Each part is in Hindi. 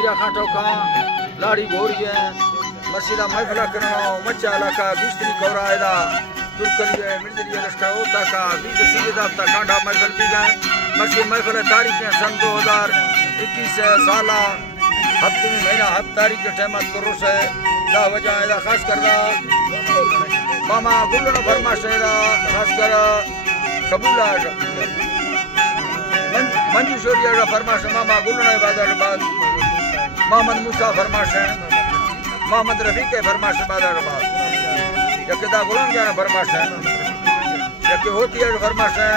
खाटो का लाड़ी घोड़िए मसीदा महफिला करना मच्चा इलाका बिस्तरी कौरायदा तुर्कलिए मिर्दलिए लश्का होता का बीज सीधे दाता कांडा महफिल भी गए मसी महफिल तारीख सन 2021 साला हफ्ते में महीना हफ्त तारीख के टाइम करो से दा वजह एदा खास कर मामा गुल्लन फरमाश एदा खास कर कबूला मंजू शोरिया का फरमाश मामा गुल्लन बादर बाद मोहम्मद मूसा फरमाश है मोहम्मद रफीक के फरमाश बादर बाद यकदा गुलाम जाना फरमाश है यक होती है फरमाश है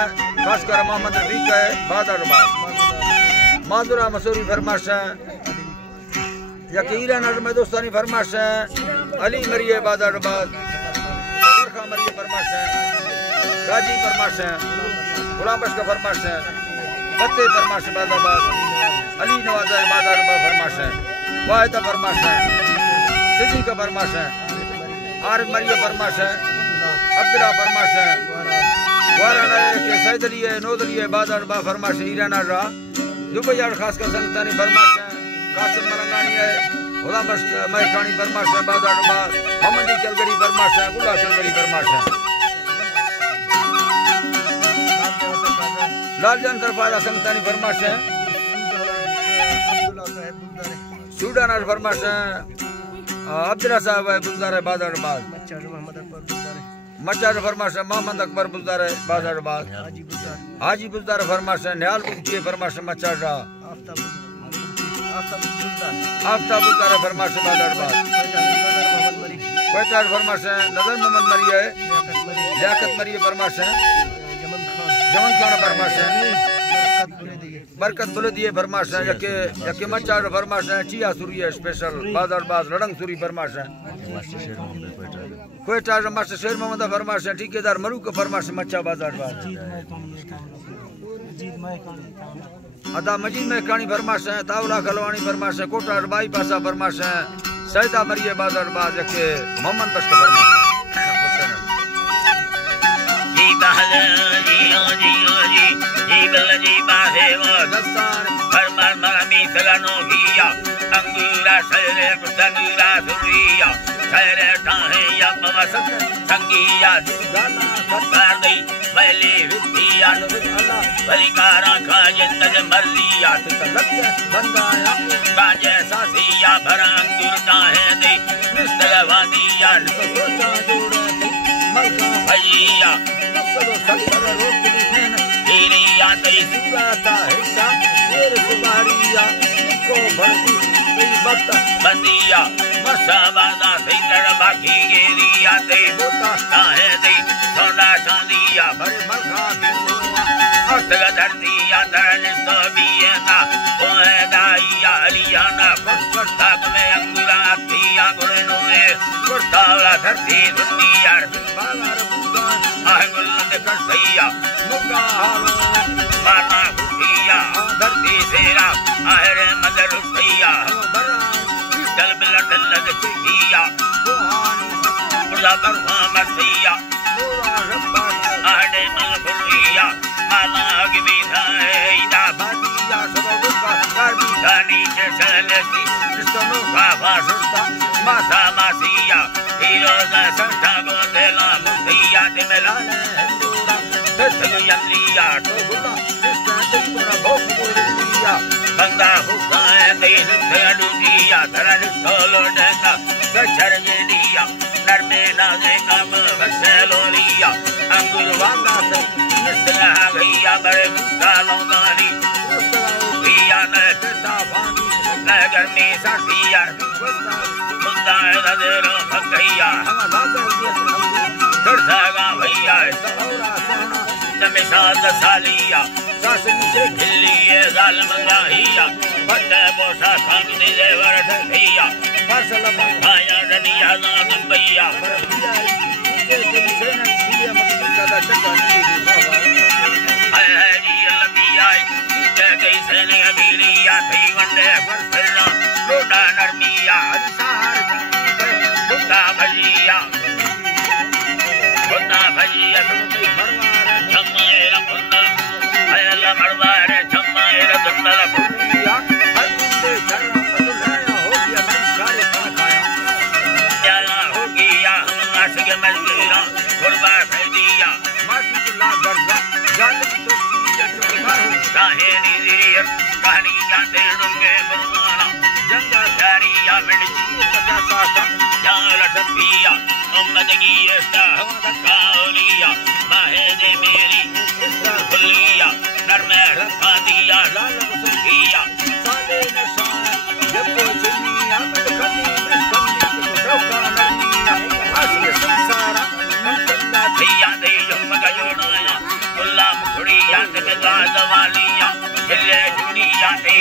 खास कर मोहम्मद रफीक के बादर बाद मादुरा मसूरी फरमाश है यक ईरान में दोस्तानी फरमाश है अली मरिए बादर बाद खा मरिए फरमाश है गाजी फरमाश है गुलाम बश का फरमाश है फतेह फरमाश बादाबाद अली नवाजा बादाबाद फरमाश है वाहिदा फरमाश है सिद्दी का फरमाश है आरिफ मरिया फरमाश है अब्दुल्ला फरमाश है वाराना के सैद अली है नौद अली है बादाबाद फरमाश है ईरान रा दुबई यार खास कर संतानी फरमाश है कासिम मरंगानी है गुलाम बश महकानी फरमाश है बादाबाद मोहम्मदी चलगरी फरमाश है गुला चलगरी फरमाश है लालजान तरफादा संतानी फरमाश है सूडाना फरमाश है अब्दुल्ला साहब है बुलदार बादरबाद मचार फरमाश है मोहम्मद अकबर बुलदार बादरबाद हाजी बुलदार फरमाश है न्याल बुलची फरमाश मचार आफ्ताब बुलदार फरमाश बादरबाद कोयटार फरमाश है नजर मोहम्मद मरी है लियाकत मरी फरमाश है जमन खान फरमाश है बरकत बुले दिए फरमाश है यके मचार फरमाश है चिया सुरी है स्पेशल बादरबाद लड़ंग सुरी फरमाश है कोयटा मास्टर शेर मोहम्मद फरमाश है ठेकेदार मरू का फरमाश है मच्चा बादरबाद अदा मजीद में कहानी फरमाश है तावला खलवानी फरमाश है कोटा बाई पासा फरमाश है सैदा मरिए बादरबाद यके मोहम्मद बश का फरमाश है जी बाहे वो दस्तान फरमान मामी सलानो हिया अंगूरा शरे कुतंगूरा सुरिया शरे ताहे या मवसत संगीया गाना सत्तार दई पहले विधिया अल्लाह परिकारा का जिंदग मर्जिया तलक्य बंदाया बाजे सासिया भरा अंगूर ताहे दे निस्तलवादिया सोचा जोड़े मलका भैया सब सत्तर रोक तेरिया तई सुराता हिस्सा तेरे सुबारिया को भरती तई बत्ता बंदिया मसाबादा तई तरबाकी गेरिया तई बोता ताहे तई सोना चांदिया भरे मलखा बिंदुआ अर्थ धरतिया धरनिस्तो बियना ओए दाइया अलियाना पक्का में अंगुरा तिया गुरनो ए कुर्तावला धरती दुनिया बाजार बुगान आए गुल्लन दे कसैया मुगा हालो माना खुदिया धरती सेरा आहरे मदर भैया बरा डल बिल डल दे किया बुहानी बुला बरवा मसिया बुरा रब्बा आड़े मल भुलिया आना अगबी थाईदा बादिया सब दुका गाड़ी गानी से चलती किसनो बाबा सुस्ता माथा मासिया हीरो दा संता बोलेला मुसिया ते मेलाने हिंदूरा दसग यलिया तो गुला किसना तुमरा भोग बोलिया बंदा हुकाए दिन से अडुदिया धरन सोलो डेका सचर गेदिया नरमे नागे काम वसेलोलिया अंगुर वांगा से निस्ता गईया बड़े कालों गानी उस्तादिया ने पिता वानी नगर में साथिया मुद्दा नजरों भगैया हम लागर चढ़ागा भैया सौरा सहना नमिशाद सालिया सास नीचे खिलिए जालिम गाहिया बंदे बोसा खान दे वरठ भैया फसल भाया रनिया नाग भैया के दिल से न दिए मत कदा चक्कर हाय हाय जी लबिया के कैसे ने अबीलिया थई वंदे फरना लोडा नरमिया हंसार बुद्धा भैया सुनती भरवार चम्माएरा बुद्धा अयला भरवार चम्माएरा दुंदला बुद्धिया हर मुंडे चरण मजबूरा कुर्बा खैदिया मासी को ला दर्जा जालिम तो सीधा चुका हो चाहे निजीर कहानियां तेड़ूंगे फरमाना जंगा जारिया मिर्ची पचासा का जाल टपिया उम्मत की इस्ता कालिया माहे दे मेरी इस्ता खुलिया नरमे रखा दिया लाल को सुखिया साले नशान जब को दुनिया में कभी मस्ती को रोका ननिया आसी संसारा कंदा दिया दे जुम गयोड़ाया कुल्ला मुखड़िया ते गाजवालिया जिले दुनिया ते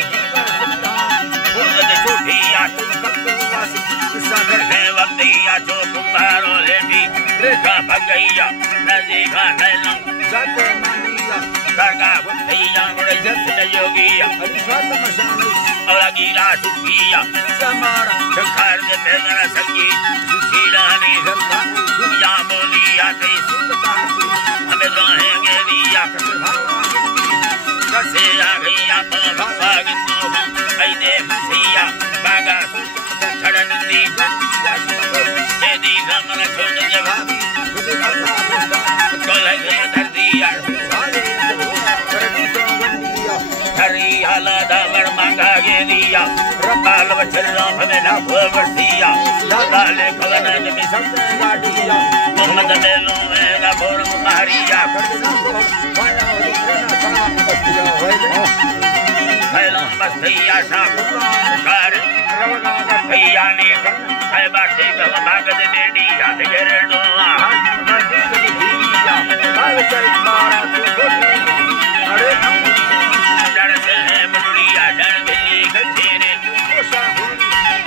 उर्द छुटिया कत्वासी सागर है वक्तिया जो तुम्हारो लेटी रेखा भगैया नजीका नैलम जाते मानिया सरगा बुद्धिया बड़े जत योगिया अरिसात मशानी और अगीला सुखिया समारा शंकर के तेरा संगी सुशीला ने जलता दुनिया बोलिया ते सुनता हमें रहेंगे दिया कसे आ गया भगवा गिंदो ऐदे मुसिया बागा छड़नंदी यदि गमन छोड़ जवाबी कोले धर दिया हरी हाला दावर मांगा ये दिया रबाल वचना हमें ना वर्तिया दादा ले खलन में सब गाड़िया मोहम्मद बेलो में ना बोर मारिया हेलो मस्तिया शाम कार रवना भैया ने है बाटे गल भागद बेडी याद करे डोला अरे डर से है मुड़िया डर बिल्ली गठेरे कोसा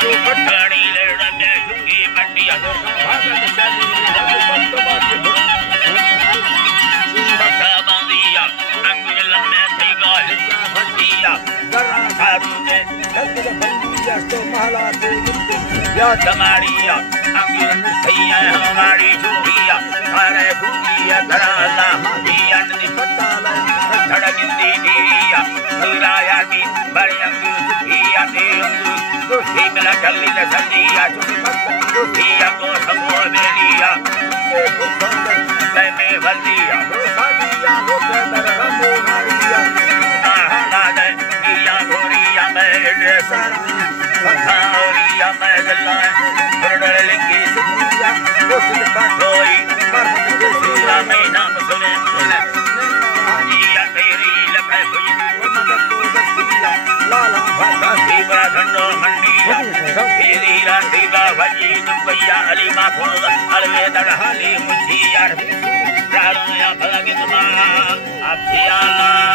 तो पठाड़ी लेड़ में झुकी मंडिया भागत चली बंदोबस्त बका बांधिया अंगुल में थी गाल भटिया जरा सारू ने जल्दी बंदिया तो महला से या तमारिया अंगुल थैया हमारी झूठिया सारे भूलिया धराला मादिया ने पता ला धड़किंदी दिया सुराया भी बड़े अंगुल झूठिया दे अंगुल दूसरी मिला चली के संदिया झूठिया को सबो बेलिया ये बुखार में बलिया रोसादिया होके दरगमो नारिया आहा दिया गोरिया में सारा बखारिया में गल्ला बड़े लिखी दुनिया कोसिल का कोई मरहत के सुला में नाम सुने तेरी लखे हुई मदद को दस्तिया लाला भागा दीवा खंडो मंडिया तेरी राती का भजी दुबैया अली माखो अलवे दड़हाली मुझी यार प्राणों या भगत मां अभियाला